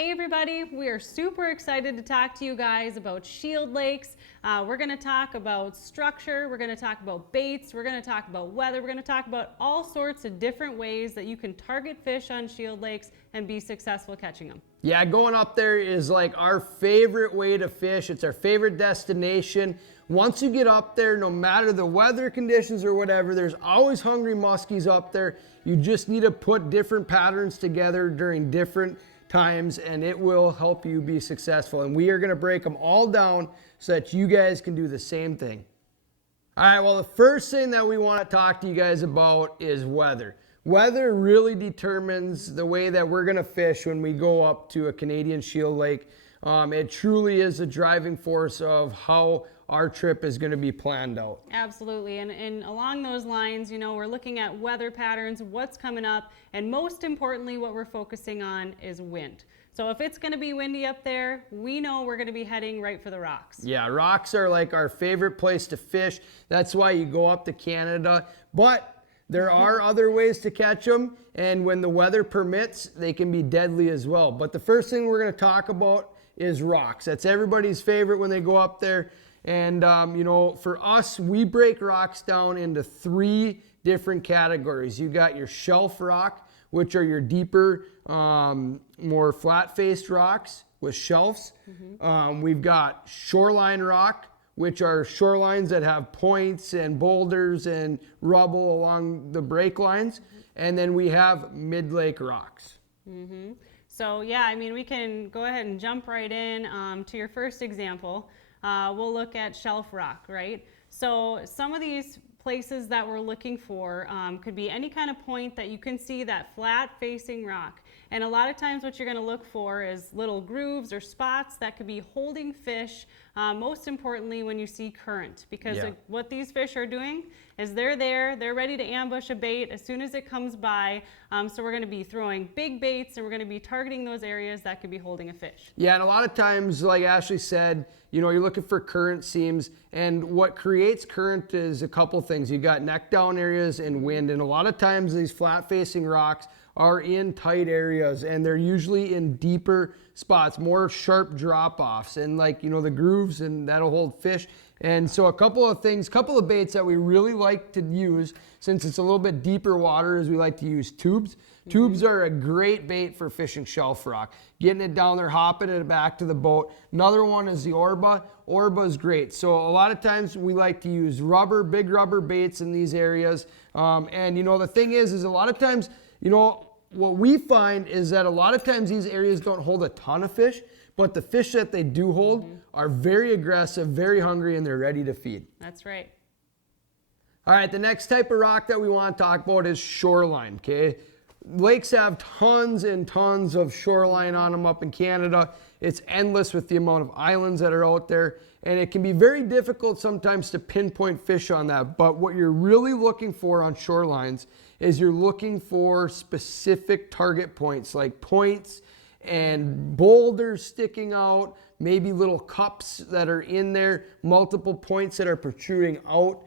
Hey everybody, we are super excited to talk to you guys about shield lakes. We're going to talk about structure, we're going to talk about baits, we're going to talk about weather, we're going to talk about all sorts of different ways that you can target fish on shield lakes and be successful catching them. Yeah, going up there is like our favorite way to fish. It's our favorite destination. Once you get up there, no matter the weather conditions or whatever, there's always hungry muskies up there. You just need to put different patterns together during different times and it will help you be successful. And we are going to break them all down so that you guys can do the same thing. All right, well, the first thing that we want to talk to you guys about is weather. Weather really determines the way that we're going to fish when we go up to a Canadian shield lake. It truly is a driving force of how our trip is going to be planned out. Absolutely, and along those lines, you know, we're looking at weather patterns, what's coming up, and most importantly, what we're focusing on is wind. So if it's going to be windy up there, we know we're going to be heading right for the rocks. Yeah, rocks are like our favorite place to fish. That's why you go up to Canada. But there are other ways to catch them, and when the weather permits, they can be deadly as well. But the first thing we're going to talk about is rocks. That's everybody's favorite when they go up there. And, you know, for us, we break rocks down into 3 different categories. You got your shelf rock, which are your deeper, more flat-faced rocks with shelves. We've got shoreline rock, which are shorelines that have points and boulders and rubble along the break lines. And then we have mid-lake rocks. So yeah, I mean, we can go ahead and jump right in to your first example. We'll look at shelf rock, right? So some of these places that we're looking for could be any kind of point that you can see that flat facing rock. And a lot of times what you're going to look for is little grooves or spots that could be holding fish, most importantly when you see current, because what these fish are doing is they're ready to ambush a bait as soon as it comes by. So we're going to be throwing big baits and we're going to be targeting those areas that could be holding a fish. Yeah, and a lot of times, like Ashley said, you know, you're looking for current seams, and what creates current is a couple things. You got neck down areas and wind, and a lot of times these flat facing rocks are in tight areas, and they're usually in deeper spots, more sharp drop-offs, and like, you know, the grooves, and that'll hold fish. And so a couple of baits that we really like to use, since it's a little bit deeper water, is we like to use tubes. Tubes are a great bait for fishing shelf rock. Getting it down there, hopping it back to the boat. Another one is the Orba. Orba is great. So a lot of times we like to use big rubber baits in these areas. And you know, the thing is a lot of times, you know, what we find is that a lot of times these areas don't hold a ton of fish, but the fish that they do hold are very aggressive, very hungry, and they're ready to feed. That's right. All right, the next type of rock that we want to talk about is shoreline, okay? Lakes have tons and tons of shoreline on them up in Canada. It's endless with the amount of islands that are out there, and it can be very difficult sometimes to pinpoint fish on that. But what you're really looking for on shorelines is you're looking for specific target points, like points and boulders sticking out, maybe little cups that are in there, multiple points that are protruding out.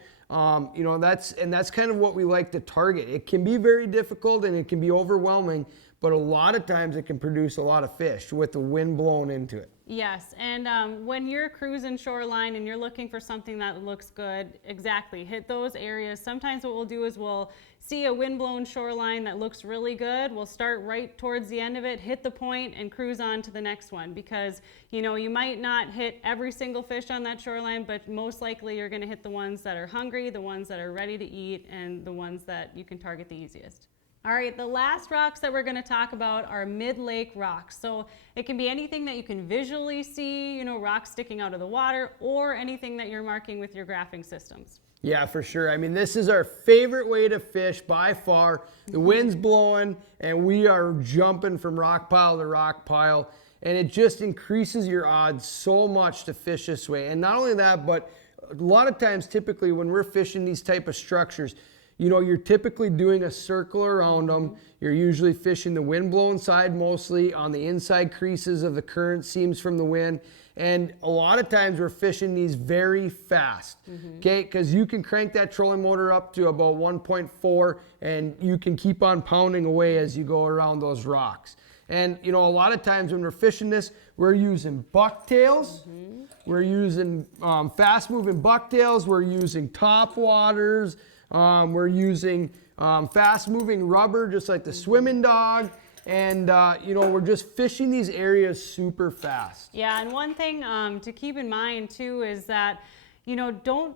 You know, that's kind of what we like to target. It can be very difficult and it can be overwhelming, but a lot of times it can produce a lot of fish with the wind blowing into it. Yes, and when you're cruising shoreline and you're looking for something that looks good, exactly, hit those areas. Sometimes what we'll do is we'll see a windblown shoreline that looks really good. We'll start right towards the end of it, hit the point, and cruise on to the next one, because, you know, you might not hit every single fish on that shoreline, but most likely you're going to hit the ones that are hungry, the ones that are ready to eat, and the ones that you can target the easiest. All right, the last rocks that we're going to talk about are mid-lake rocks. So it can be anything that you can visually see, you know, rocks sticking out of the water, or anything that you're marking with your graphing systems. Yeah, for sure. I mean, this is our favorite way to fish by far. The wind's blowing and we are jumping from rock pile to rock pile, and it just increases your odds so much to fish this way. And not only that, but a lot of times, typically when we're fishing these type of structures, you know, you're typically doing a circle around them. You're usually fishing the wind-blown side mostly on the inside creases of the current seams from the wind. And a lot of times we're fishing these very fast, okay? Because you can crank that trolling motor up to about 1.4 and you can keep on pounding away as you go around those rocks. And you know, a lot of times when we're fishing this, we're using bucktails, we're using fast moving bucktails, we're using top waters, we're using fast moving rubber, just like the swimming dog. And you know, we're just fishing these areas super fast. Yeah, and one thing to keep in mind too is that, you know, don't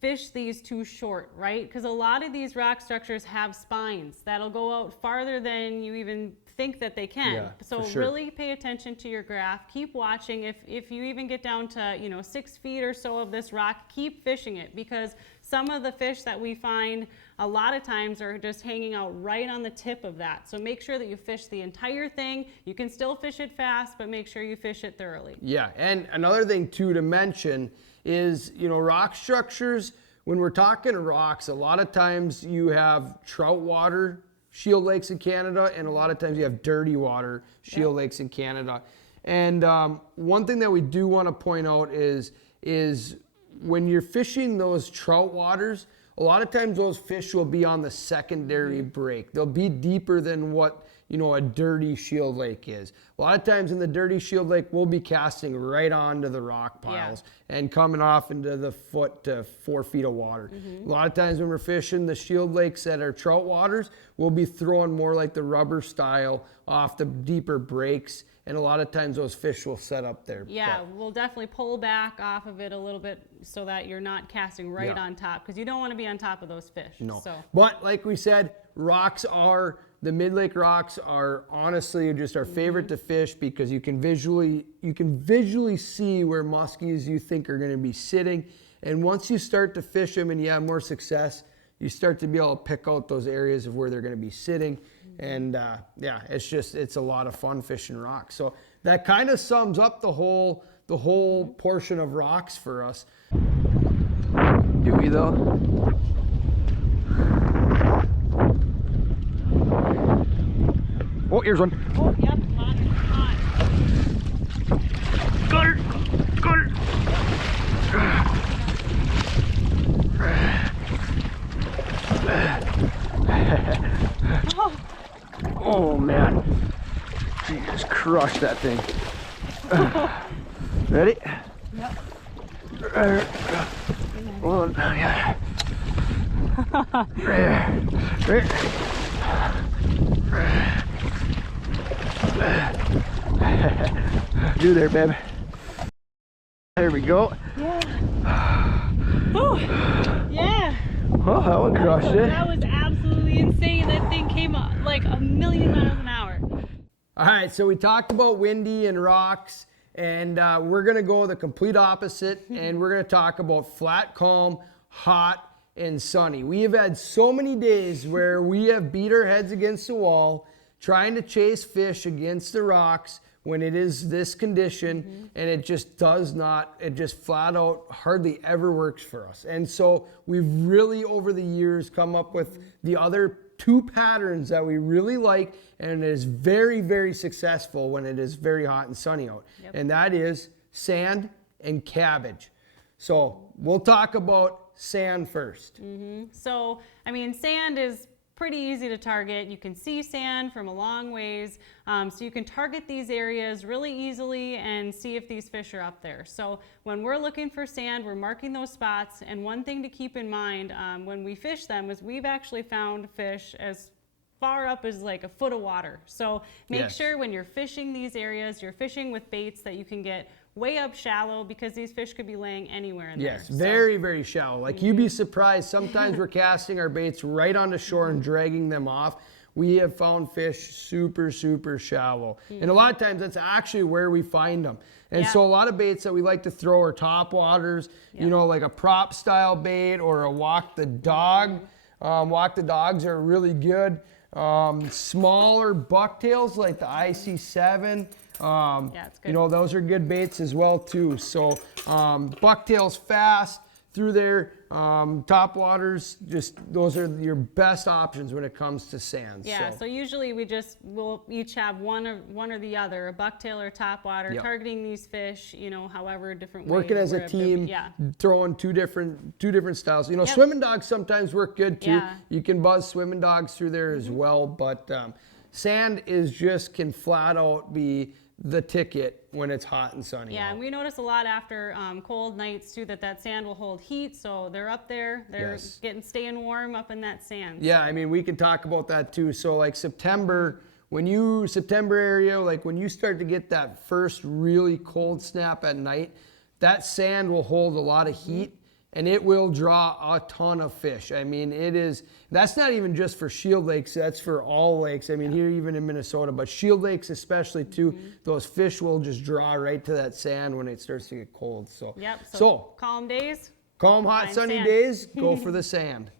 fish these too short, right? Because a lot of these rock structures have spines that'll go out farther than you even think that they can. Yeah, so for sure. really pay attention to your graph. Keep watching. If you even get down to, you know, 6 feet or so of this rock, keep fishing it, because some of the fish that we find a lot of times are just hanging out right on the tip of that. So make sure that you fish the entire thing. You can still fish it fast, but make sure you fish it thoroughly. Yeah, and another thing too to mention is, you know, rock structures, when we're talking rocks, a lot of times you have trout water, shield lakes in Canada, and a lot of times you have dirty water, shield lakes in Canada. And one thing that we do want to point out is when you're fishing those trout waters, a lot of times those fish will be on the secondary break. They'll be deeper than what, you know, a dirty shield lake is. A lot of times in the dirty shield lake, we'll be casting right onto the rock piles and coming off into the foot to 4 feet of water. A lot of times when we're fishing the shield lakes that are trout waters, we'll be throwing more like the rubber style off the deeper breaks. And a lot of times those fish will set up there. Yeah, we'll definitely pull back off of it a little bit so that you're not casting right on top, because you don't want to be on top of those fish. No. So. But like we said, the Midlake Rocks are honestly just our favorite to fish, because you can visually see where muskies you think are going to be sitting. And once you start to fish them and you have more success, you start to be able to pick out those areas of where they're going to be sitting. And yeah, it's a lot of fun fishing rocks. So that kind of sums up the whole portion of rocks for us. Do we though? Oh, here's one. Oh, yep, hot. Got her! Got her! Oh man, she just crushed that thing. Ready? Yep. One, yeah. You there, babe. There we go. Yeah. Oh, yeah. Oh, that one crushed it. That was absolutely insane. That thing came up like a million miles an hour. All right, so we talked about windy and rocks, and we're gonna go the complete opposite, and we're gonna talk about flat, calm, hot, and sunny. We have had so many days where we have beat our heads against the wall trying to chase fish against the rocks when it is this condition, and it just flat out hardly ever works for us. And so we've really over the years come up with the other two patterns that we really like, and it is very, very successful when it is very hot and sunny out. And that is sand and cabbage. So we'll talk about sand first. So, I mean, sand is pretty easy to target. You can see sand from a long ways. So you can target these areas really easily and see if these fish are up there. So when we're looking for sand, we're marking those spots. And one thing to keep in mind when we fish them is we've actually found fish as far up as like a foot of water. So make sure when you're fishing these areas, you're fishing with baits that you can get way up shallow, because these fish could be laying anywhere in there. Yes, very, very shallow. Like you'd be surprised. Sometimes we're casting our baits right onto shore and dragging them off. We have found fish super, super shallow. And a lot of times that's actually where we find them. And so a lot of baits that we like to throw are top waters, you know, like a prop style bait or a walk the dog. Walk the dogs are really good. Smaller bucktails like the IC7. It's good. You know, those are good baits as well too. So bucktails fast through there, top waters, just those are your best options when it comes to sand. Yeah, so usually we'll each have one or the other, a bucktail or top water, targeting these fish, you know, however different ways. Working as a team, throwing two different styles. You know, swimming dogs sometimes work good too. You can buzz swimming dogs through there as well, but sand can flat out be the ticket when it's hot and sunny. Yeah, out. and we notice a lot after cold nights too that sand will hold heat, so they're up there, they're staying warm up in that sand. Yeah, I mean, we can talk about that too. So like September area, like when you start to get that first really cold snap at night, that sand will hold a lot of heat and it will draw a ton of fish. I mean, that's not even just for shield lakes, that's for all lakes. I mean, here even in Minnesota, but shield lakes especially too, those fish will just draw right to that sand when it starts to get cold. So, yep, so calm days. Calm, hot, sunny sand. days, go for the sand.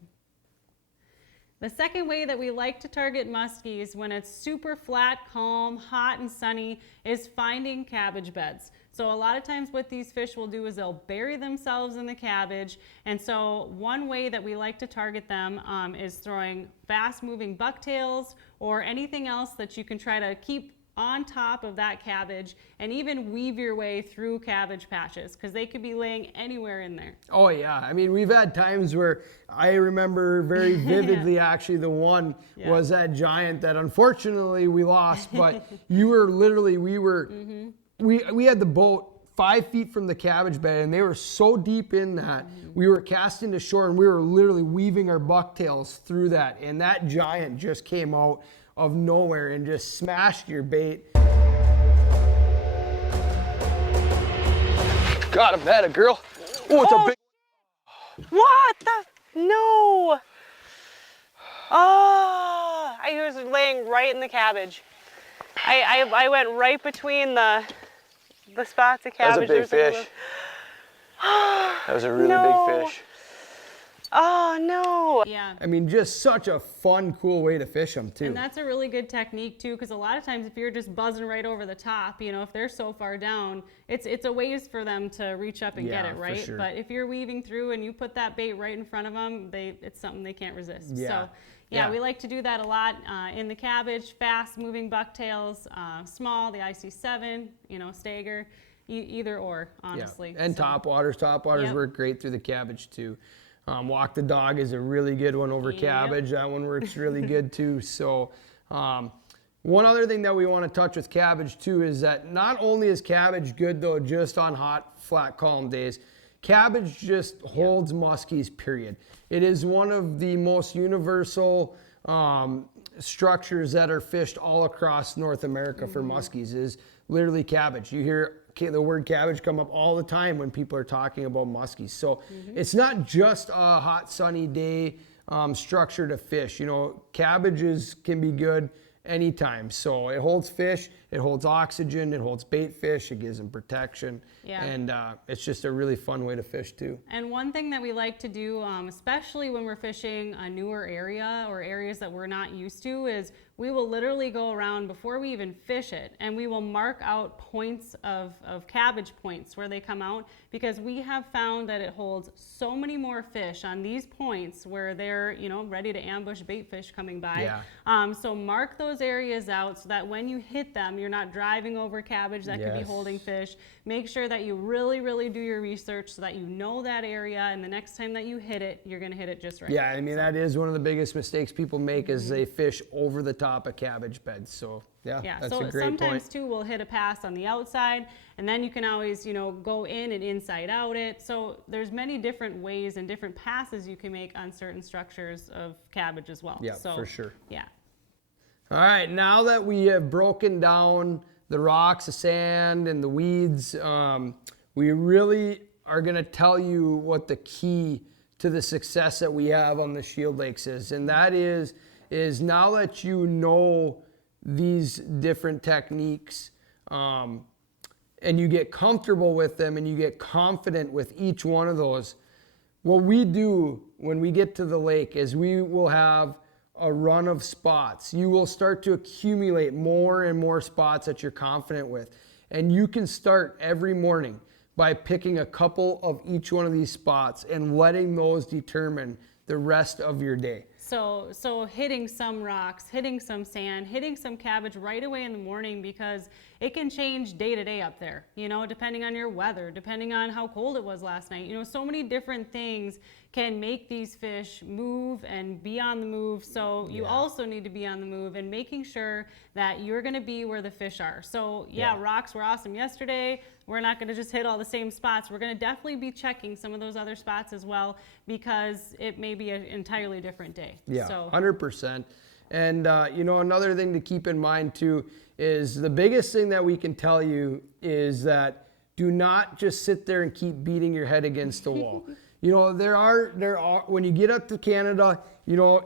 The second way that we like to target muskies when it's super flat, calm, hot, and sunny is finding cabbage beds. So a lot of times what these fish will do is they'll bury themselves in the cabbage. And so one way that we like to target them is throwing fast-moving bucktails or anything else that you can try to keep on top of that cabbage and even weave your way through cabbage patches because they could be laying anywhere in there. Oh yeah, I mean, we've had times where I remember very vividly actually the one was that giant that unfortunately we lost, but we had the boat 5 feet from the cabbage bed and they were so deep in that we were casting to shore and we were literally weaving our bucktails through that, and that giant just came out of nowhere and just smashed your bait. Got him, had a girl. Oh, it's a big. What the? No. Oh, I was laying right in the cabbage. I went right between the spots of cabbage. That was a big fish. That was a really big fish. Oh no. Yeah. I mean, just such a fun, cool way to fish them too. And that's a really good technique too, because a lot of times if you're just buzzing right over the top, you know, if they're so far down, it's a ways for them to reach up and get it, right? For sure. But if you're weaving through and you put that bait right in front of them, it's something they can't resist. Yeah. So yeah, we like to do that a lot in the cabbage, fast moving bucktails, small, the IC7, you know, Stager, either or, honestly. Yeah. And topwaters work great through the cabbage too. Walk the dog is a really good one over cabbage. That one works really good too. So one other thing that we want to touch with cabbage too is that not only is cabbage good though just on hot, flat, calm days, cabbage just holds muskies, period. It is one of the most universal structures that are fished all across North America for muskies is literally cabbage. You hear the word cabbage come up all the time when people are talking about muskies. So it's not just a hot sunny day structure to fish. You know, cabbages can be good anytime. So it holds fish, it holds oxygen, it holds bait fish, it gives them protection. Yeah. And it's just a really fun way to fish too. And one thing that we like to do, especially when we're fishing a newer area or areas that we're not used to, is we will literally go around before we even fish it and we will mark out points of cabbage points where they come out, because we have found that it holds so many more fish on these points where they're, you know, ready to ambush bait fish coming by. Yeah. So mark those areas out so that when you hit them, you're not driving over cabbage that could be holding fish. Make sure that you really, really do your research so that you know that area, and the next time that you hit it, you're gonna hit it just right. Yeah, I mean, that is one of the biggest mistakes people make is they fish over the top of cabbage beds. So yeah, that's a great sometimes point. too we'll hit a pass on the outside, and then you can always, you know, go in and inside out it. So there's many different ways and different passes you can make on certain structures of cabbage as well. Yeah, so, for sure. Yeah. All right, now that we have broken down the rocks, the sand, and the weeds, we really are going to tell you what the key to the success that we have on the Shield Lakes is. And that is now that you know these different techniques and you get comfortable with them and you get confident with each one of those, what we do when we get to the lake is we will have a run of spots. You will start to accumulate more and more spots that you're confident with. And you can start every morning by picking a couple of each one of these spots and letting those determine the rest of your day. So hitting some rocks, hitting some sand, hitting some cabbage right away in the morning, because it can change day to day up there, you know, depending on your weather, depending on how cold it was last night. You know, so many different things can make these fish move and be on the move. So you also need to be on the move and making sure that you're going to be where the fish are. So rocks were awesome yesterday. We're not going to just hit all the same spots. We're going to definitely be checking some of those other spots as well, because it may be an entirely different day. Yeah, so 100%. And you know, another thing to keep in mind too is the biggest thing that we can tell you is that do not just sit there and keep beating your head against the wall. You know, there are when you get up to Canada, you know,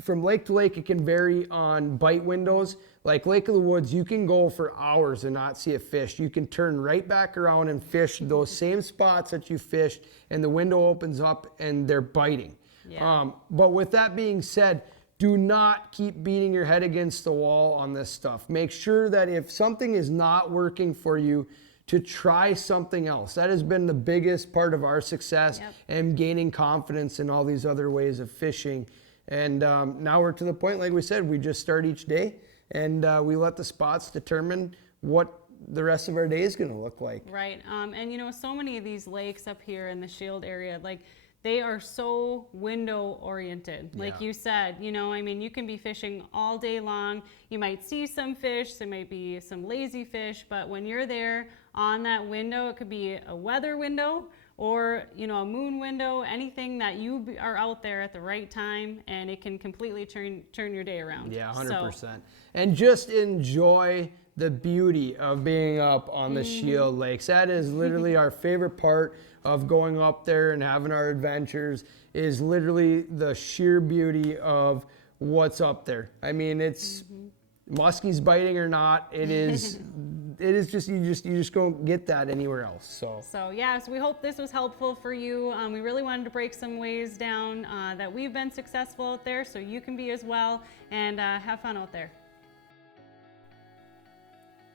from lake to lake, it can vary on bite windows. Like Lake of the Woods, you can go for hours and not see a fish. You can turn right back around and fish those same spots that you fished, and the window opens up and they're biting. Yeah. But with that being said, do not keep beating your head against the wall on this stuff. Make sure that if something is not working for you, to try something else. That has been the biggest part of our success and gaining confidence in all these other ways of fishing. And now we're to the point, like we said, we just start each day, and we let the spots determine what the rest of our day is going to look like. Right. And you know, so many of these lakes up here in the Shield area, like they are so window oriented. Like you said, you know, I mean, you can be fishing all day long. You might see some fish, there might be some lazy fish, but when you're there on that window, it could be a weather window or, you know, a moon window, anything that you are out there at the right time, and it can completely turn your day around. Yeah, 100%. So. And just enjoy the beauty of being up on the Shield Lakes. That is literally our favorite part of going up there and having our adventures, is literally the sheer beauty of what's up there. I mean, it's muskies biting or not, it is just you just don't get that anywhere else. So we hope this was helpful for you. We really wanted to break some ways down that we've been successful out there, so you can be as well, and have fun out there.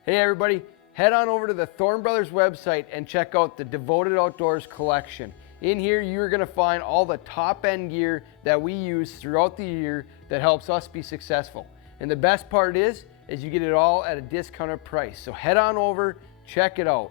Hey everybody, head on over to the Thorne Brothers website and check out the Devoted Outdoors collection. In here, you're gonna find all the top end gear that we use throughout the year that helps us be successful. And the best part is you get it all at a discounted price. So head on over, check it out.